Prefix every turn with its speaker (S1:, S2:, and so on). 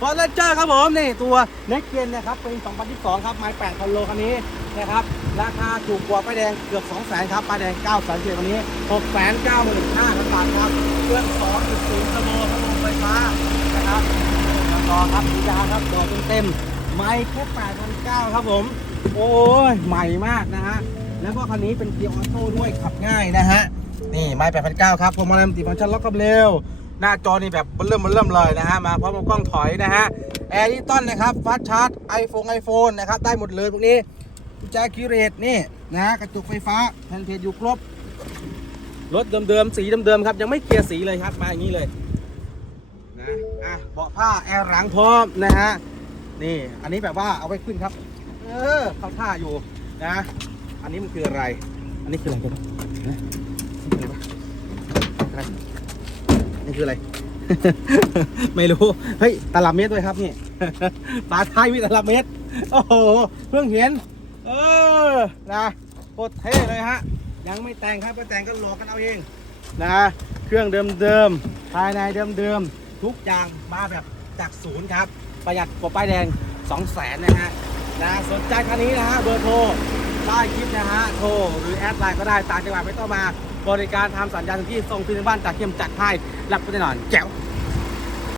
S1: ฟอร์เรนเจอร์ครับผมนี่ตัวเน็กเกนนะครับเป็น2022ครับไม้8พันโลคันนี้นะครับราคาถูกกว่าป้ายแดงเกือบ2 0 0 0 0 0ครับป้ายแดง9 0 0 0 0วันนี้6 9 5 0 0 0บาทครับเครื่อง2.0สโมพัดลมไฟฟ้านะครับแล้วก็ครับสีดาครับตัวเต็มๆไม้แค่8,900ครับผม โอ้ยใหม่มากนะฮะแล้วก็คันนี้เป็นเกียร์ออโต้ด้วยขับง่ายนะฮะนี่ไม้8,900ครับพวงมาลัยมัลติฟังก์ชันล็อกกับเร็ว หน้าจอนี่แบบเริ่มมันเริ่มเลยนะฮะมาพร้อมกับกล้องถอยนะฮะแอร์ดิจิตอลนะครับฟาสชาร์จไอโฟนไอโฟนนะครับได้หมดเลยพวกนี้กุญแจคิวเรตนี่นะฮะกระจกไฟฟ้าแผ่นเพจอยู่ครบรถเดิมๆสีเดิมๆครับยังไม่เคลียร์สีเลยครับมาอย่างนี้เลยนะอะเบาะผ้าแอร์หลังพร้อมนะฮะนี่อันนี้แบบว่าเอาไว้ขึ้นครับ เออเข้าท่าอยู่นะ อันนี้มันคืออะไร อันนี้คืออะไรกันนะนี่คืออะไรวะอะไร นี่ คืออะไร ไม่รู้ เฮ้ยตลับเมตรด้วยครับนี่ฝาไทยมีตลับเมตร โอ้โห เพิ่งเห็น เออ นะโคตรเท่เลยฮะ ยังไม่แต่งครับก็แต่งก็หลอกกันเอาเอง นะ เครื่องเดิมๆ ภายในเดิมๆ ทุกอย่างมาแบบจากศูนย์ครับ ประหยัดกว่าป้ายแดง 2 0 0แสนนะฮะ นะ สนใจคันนี้นะฮะ เบอร์โทร ใต้คลิปนะฮะโทรหรือแอดไลน์ก็ได้ต่างจังหวัดไม่ต้องมา บริการทำสัญญาณที่ส่งถึงบ้านจากเทียมจัดให้รับไปแน่นอนแจ๋ว